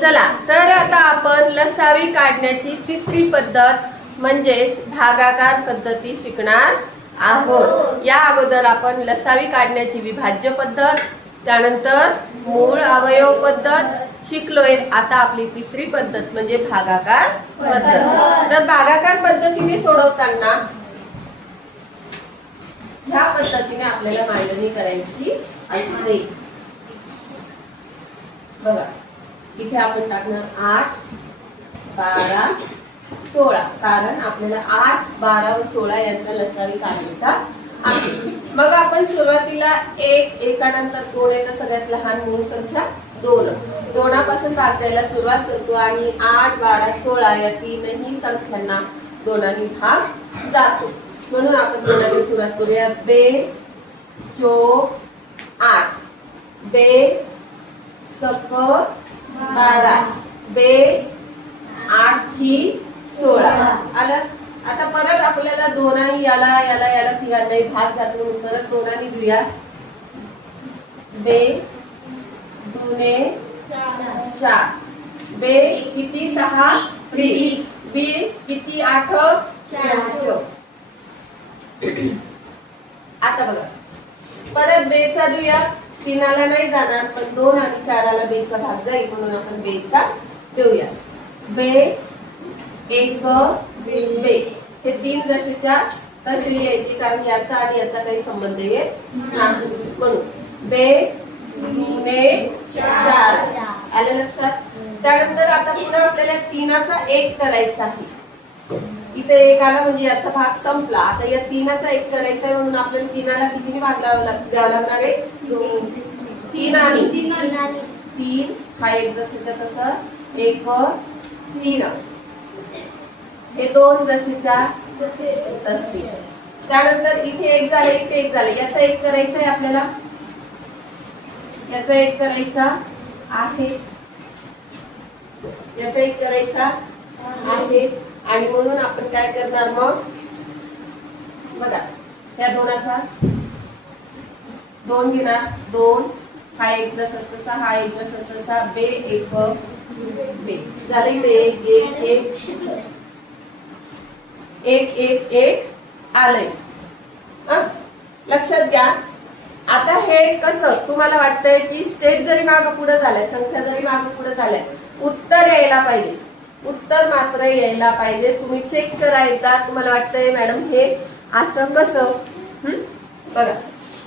चला तर आता आपण लसावी काढण्याची तिसरी पद्धत म्हणजेच भागाकार पद्धती शिकणार आहोत। या अगोदर आपण लसावी काढण्याची विभाज्य पद्धत, त्यानंतर मूळ अवयव पद्धत शिकलोय। आता आपली तिसरी पद्धत म्हणजे भागाकार पद्धत। तर भागाकार पद्धतीने सोडवताना ह्या पद्धतीने आपल्याला मांडणी करायची असते। बघा इथे आपण टाकणार 8, 12, 16, कारण आपल्याला 8, 12 व 16 यांचा लसावी काढायचा आहे। मग आपण सुरुवातीला 1, एकानंतर 2 येतं, सगळ्यात लहान मूळ संख्या 2, 2 पासून भाग द्यायला सुरुवात करतो आणि 8, 12, 16 या तीनही संख्यांना 2 ने भाग जातो। म्हणून आपण 2 ने सुरुवात करूया। 2, 4, 8, 2, 6, 12, 2, 8, 16 आलं। आता परत आपल्याला 2 आणि याला याला याला तिघांनाही भाग जातो म्हणून परत 2 आणि घेऊया। 2, 2, 4, 2 किती 6, बी किती 8, 4। आता बघा परत 2 चा देऊया, 3 नाही जाणार पण 2 आणि 4 2 चा भाग जाईल म्हणून आपण 2 चा देऊया। 2, 1, 2 हे 3 जशीच्या तशी यायची, कारण याचा आणि याचा काही संबंध येत नाही म्हणून 2, 2, 4 आलं लक्षात। त्यानंतर आता पुन्हा आपल्याला 3 चा 1 करायचा आहे। इथे 1 आला म्हणजे याचा भाग संपला। आता या 3 चा 1 करायचा आहे म्हणून आपल्याला 3 ला कितीने भाग द्यावा लागणार आहे? 3 आणि 3 हा एक जशीच्या तसा 1, 3 हे 2 जशीच्या तसे। त्यानंतर इथे 1 झालं, इथे 1 झालं, याचा 1 करायचा आहे आपल्याला, याचा 1 करायचा आहे, याचा 1 करायचा आहे आणि म्हणून आपण काय करणार मग बघा या 2चा 2 घेणार, 2 हा 1 जसा तसा, हा 1 जसा तसा, 2, 1, 2 झालं। इथे 1, 1, 1 आलंय। लक्षात घ्या। आता हे कसं तुम्हाला वाटतंय की स्टेप जरी मागं पुढे झालाय, संख्या जरी मागं पुढे झालाय, उत्तर यायला पाहिजे, उत्तर मात्र यायला पाहिजे। तुम्ही चेक करायचा, तुम्हाला वाटतंय मॅडम हे असं कसं? बघा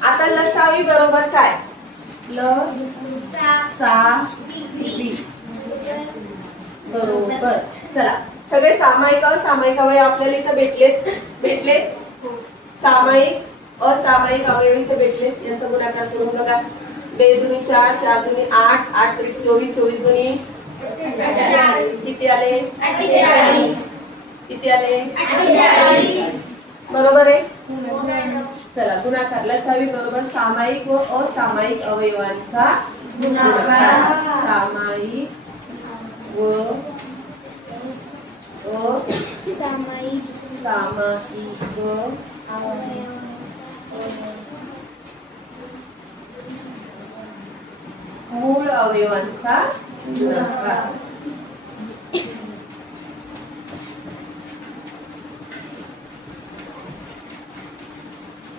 आता लसावी बरोबर काय? ल सा बी बरोबर। चला सगळे सामायिक असामायिक अवयव आपल्याला इथं भेटले सामायिक असामायिक अवयव इथे भेटलेत। यांचा गुणाकार करून बघा। 2 दुनी 4, 4 दुनी 8, 8 त्रिक 24, 24 दुनी किती आले? 48 किती आले? 48 बरोबर आहे। चला गुणाकार लसावी बरोबर सामायिक व असामायिक अवयवांचा गुणाकार। सामायिक व सामायिक मूळ अवयवांचा गुणाकार।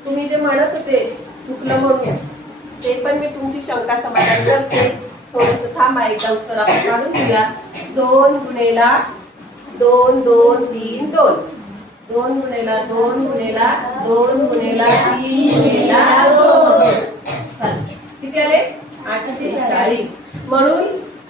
तुम्ही जे म्हणत होते चुकलं म्हणून ते पण मी तुमची शंका समाधान करते। थोडस थांबा, एकदा उत्तर आपण काढून घेऊया। 2 गुणेला 2, 2, 3, 2, 2 गुणेला 2 गुणेला 2 गुणेला 3 गुणेला 2 किती आले? 48 म्हणून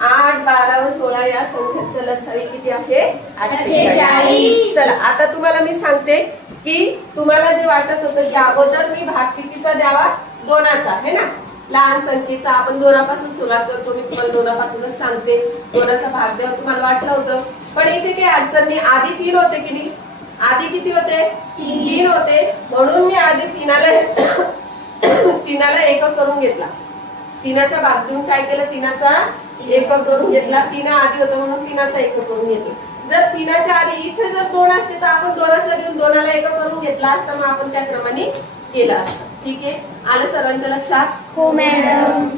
8, 12 व 16 या संख्येचं लसावी किती आहे? 48। चला आता तुम्हाला मी सांगते की तुम्हाला जे वाटत होतं की अगोदर मी भाग कितीचा द्यावा? 2चा है ना, लहान संख्येचा। आपण 2 पासून सुरुवात करतो, मी तुम्हाला 2 पासूनच सांगते 2चा भाग द्यावा तुम्हाला वाटलं होतं। पण इथे काही अडचण नाही, आधी 3 होते की नाही? आधी किती होते? 3 होते, म्हणून मी आधी 3ला एकक करून घेतला। 3चा भाग देऊन काय केलं? 3चा एकक करून घेतला। 3 आधी होतं म्हणून 3चा एकक करून घेतला। जर 3च्या आधी इथे जर 2 असते तर आपण 2चा देऊन 2ला एकक करून घेतला असता, मग आपण त्या क्रमाने केला असता। ठीक आहे, आलं सर्वांच्या लक्षात? हो मॅडम।